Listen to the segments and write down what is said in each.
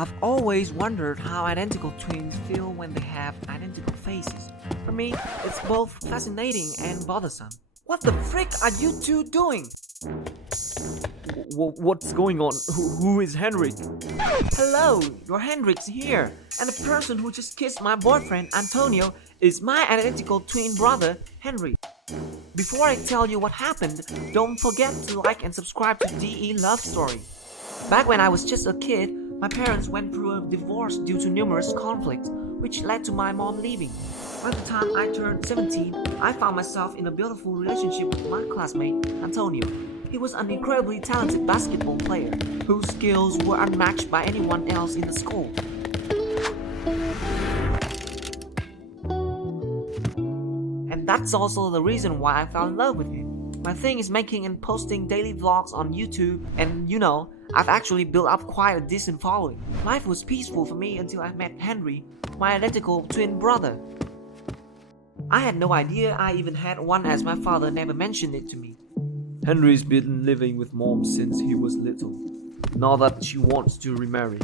I've always wondered how identical twins feel when they have identical faces. For me, it's both fascinating and bothersome. What the frick are you two doing? What's going on? Who is Henrik? Hello, your Hendrix here, and the person who just kissed my boyfriend Antonio is my identical twin brother Henry. Before I tell you what happened, don't forget to like and subscribe to DE Love Story. Back when I was just a kid, my parents went through a divorce due to numerous conflicts, which led to my mom leaving. By the time I turned 17, I found myself in a beautiful relationship with my classmate Antonio. He was an incredibly talented basketball player whose skills were unmatched by anyone else in the school. And that's also the reason why I fell in love with him. My thing is making and posting daily vlogs on YouTube, and I've actually built up quite a decent following. Life was peaceful for me until I met Henry, my identical twin brother. I had no idea I even had one, as my father never mentioned it to me. Henry's been living with mom since he was little. Now that she wants to remarry,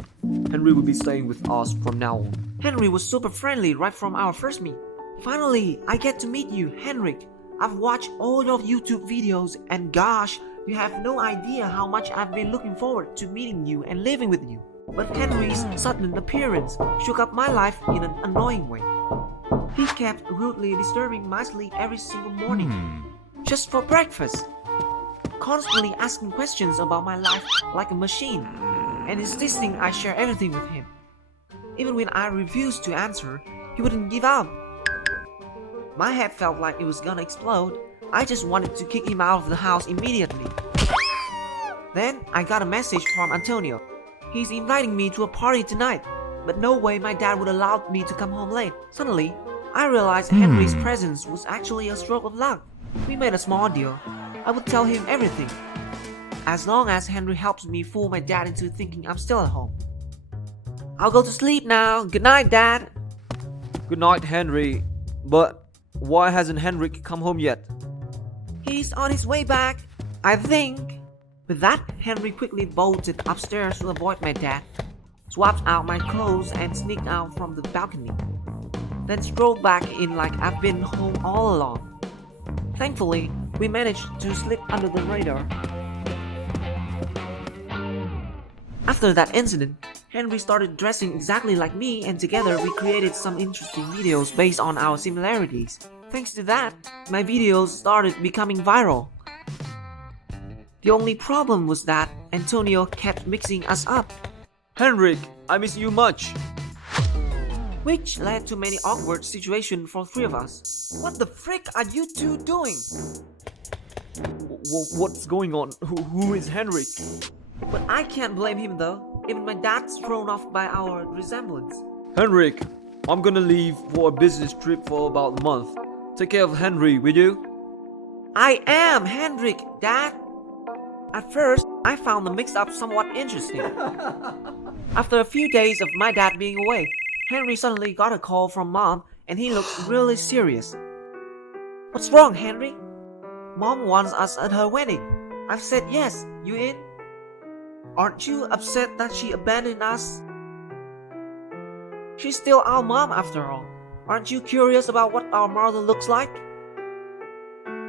Henry will be staying with us from now on. Henry was super friendly right from our first meet. Finally, I get to meet you, Henrik. I've watched all your YouTube videos, and gosh, you have no idea how much I've been looking forward to meeting you and living with you. But Henry's sudden appearance shook up my life in an annoying way. He kept rudely disturbing my sleep every single morning, just for breakfast, constantly asking questions about my life like a machine, and insisting I share everything with him. Even when I refused to answer, he wouldn't give up. My head felt like it was gonna explode. I just wanted to kick him out of the house immediately. Then I got a message from Antonio. He's inviting me to a party tonight, but no way my dad would allow me to come home late. Suddenly, I realized Henry's presence was actually a stroke of luck. We made a small deal. I would tell him everything, as long as Henry helps me fool my dad into thinking I'm still at home. I'll go to sleep now. Good night, Dad. Good night, Henry. But why hasn't Henrik come home yet? He's on his way back, I think. With that, Henry quickly bolted upstairs to avoid my dad, swapped out my clothes and sneaked out from the balcony, then strolled back in like I've been home all along. Thankfully, we managed to slip under the radar. After that incident, Henry started dressing exactly like me, and together we created some interesting videos based on our similarities. Thanks to that, my videos started becoming viral. The only problem was that Antonio kept mixing us up, Henrik, I miss you much. which led to many awkward situations for three of us. What the frick are you two doing? What's going on? Who is Henrik? But I can't blame him though. Even my dad's thrown off by our resemblance. Henrik, I'm gonna leave for a business trip for about a month. Take care of Henry, will you? I am Hendrik, Dad. At first, I found the mix-up somewhat interesting. After a few days of my dad being away, Henry suddenly got a call from Mom, and he looked really serious. What's wrong, Henry? Mom wants us at her wedding. I've said yes. You in? Aren't you upset that she abandoned us? She's still our mom after all. Aren't you curious about what our mother looks like?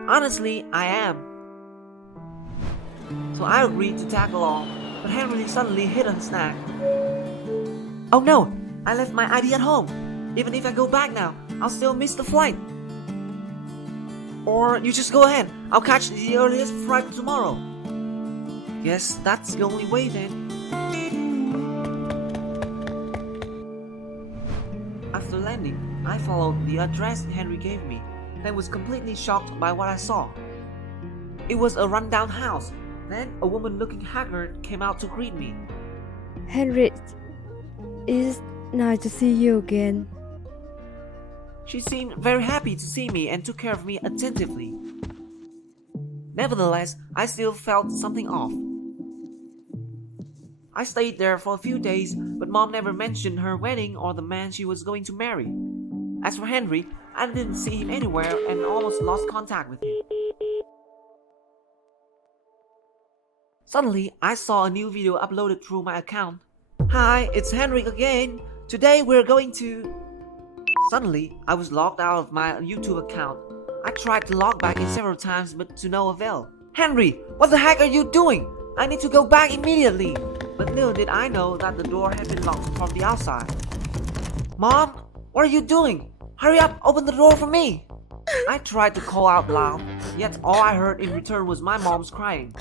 Honestly, I am. So I agreed to tag along, but Henry suddenly hit a snag. Oh no, I left my ID at home. Even if I go back now, I'll still miss the flight. Or you just go ahead, I'll catch the earliest flight tomorrow. Guess that's the only way then. After landing, I followed the address Henry gave me, and was completely shocked by what I saw. It was a rundown house. Then a woman looking haggard came out to greet me. Henry, it's nice to see you again. She seemed very happy to see me and took care of me attentively. Nevertheless, I still felt something off. I stayed there for a few days, but Mom never mentioned her wedding or the man she was going to marry. As for Henry, I didn't see him anywhere and almost lost contact with him. Suddenly, I saw a new video uploaded through my account. Hi, it's Henrik again. Today we're going to... Suddenly, I was logged out of my YouTube account. I tried to log back in several times but to no avail. Henry, what the heck are you doing? I need to go back immediately. But little did I know that the door had been locked from the outside. Mom, what are you doing? Hurry up, open the door for me. I tried to call out loud, yet all I heard in return was my mom's crying.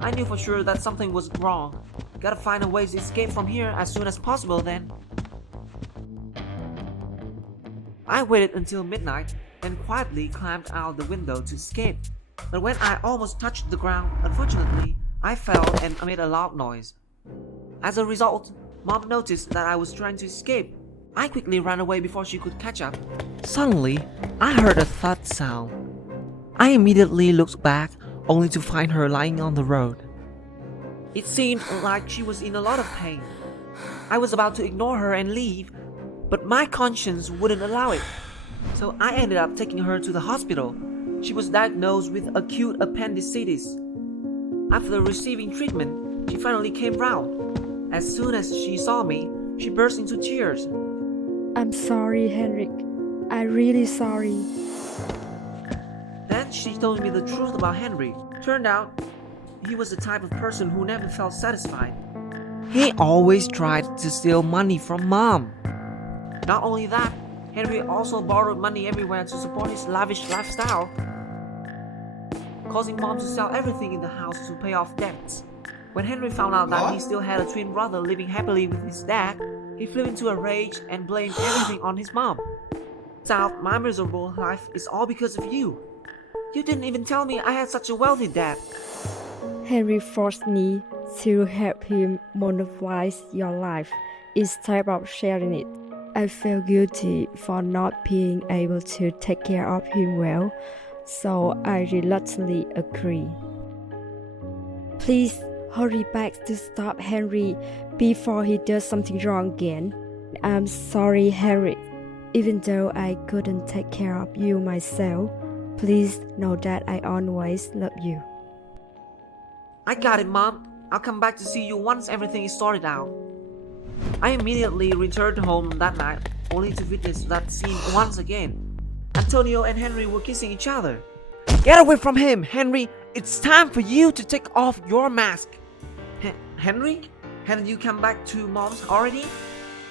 I knew for sure that something was wrong. Gotta find a way to escape from here as soon as possible then. I waited until midnight and quietly climbed out the window to escape. But when I almost touched the ground, unfortunately, I fell and made a loud noise. As a result, Mom noticed that I was trying to escape. I quickly ran away before she could catch up. Suddenly, I heard a thud sound. I immediately looked back, only to find her lying on the road. It seemed like she was in a lot of pain. I was about to ignore her and leave, but my conscience wouldn't allow it. So I ended up taking her to the hospital. She was diagnosed with acute appendicitis. After receiving treatment, she finally came round. As soon as she saw me, she burst into tears. I'm sorry, Henrik. I'm really sorry. Then she told me the truth about Henry. Turned out, he was the type of person who never felt satisfied. He always tried to steal money from Mom. Not only that, Henry also borrowed money everywhere to support his lavish lifestyle, causing Mom to sell everything in the house to pay off debts. When Henry found out that he still had a twin brother living happily with his dad, he flew into a rage and blamed everything on his mom. South, my miserable life is all because of you. You didn't even tell me I had such a wealthy dad. Henry forced me to help him monopolize your life instead of sharing it. I feel guilty for not being able to take care of him well, so I reluctantly agree. Please hurry back to stop Henry before he does something wrong again. I'm sorry, Henry. Even though I couldn't take care of you myself, please know that I always love you. I got it, Mom. I'll come back to see you once everything is sorted out. I immediately returned home that night, only to witness that scene once again. Antonio and Henry were kissing each other. Get away from him, Henry! It's time for you to take off your mask. Henry? Haven't you come back to Mom's already?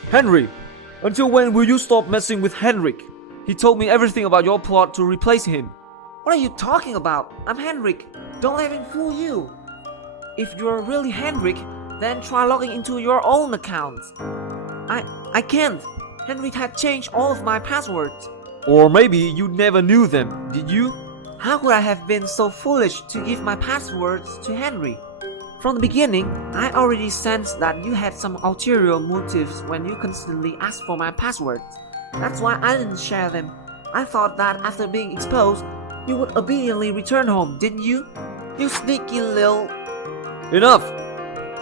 Henry, until when will you stop messing with Henrik? He told me everything about your plot to replace him. What are you talking about? I'm Henrik. Don't let him fool you. If you're really Henrik, then try logging into your own account. I can't. Henrik had changed all of my passwords. Or maybe you never knew them, did you? How could I have been so foolish to give my passwords to Henry? From the beginning, I already sensed that you had some ulterior motives when you constantly asked for my passwords. That's why I didn't share them. I thought that after being exposed, you would obediently return home, didn't you? You sneaky little... Enough!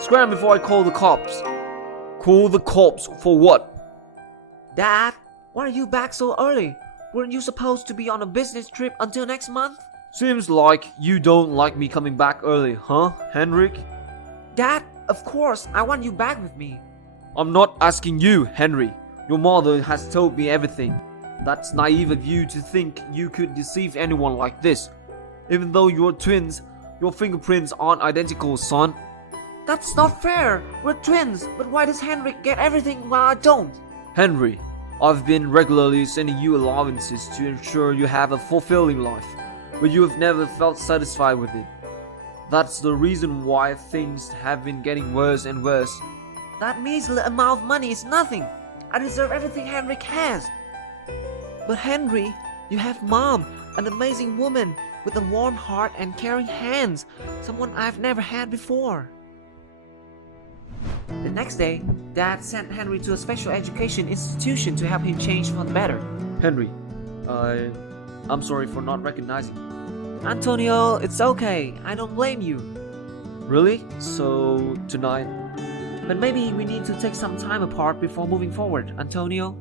Scram before I call the cops. Call the cops for what? Dad, why are you back so early? Weren't you supposed to be on a business trip until next month? Seems like you don't like me coming back early, huh, Henrik? Dad, of course, I want you back with me. I'm not asking you, Henry. Your mother has told me everything. That's naive of you to think you could deceive anyone like this. Even though you're twins, your fingerprints aren't identical, son. That's not fair. We're twins, but why does Henrik get everything while I don't? Henry, I've been regularly sending you allowances to ensure you have a fulfilling life, but you have never felt satisfied with it. That's the reason why things have been getting worse and worse. That measly amount of money is nothing. I deserve everything Henrik has. But Henry, you have Mom, an amazing woman with a warm heart and caring hands, someone I've never had before. The next day, Dad sent Henry to a special education institution to help him change for the better. Henry, I'm sorry for not recognizing you. Antonio, it's okay. I don't blame you. Really? So, tonight? But maybe we need to take some time apart before moving forward, Antonio.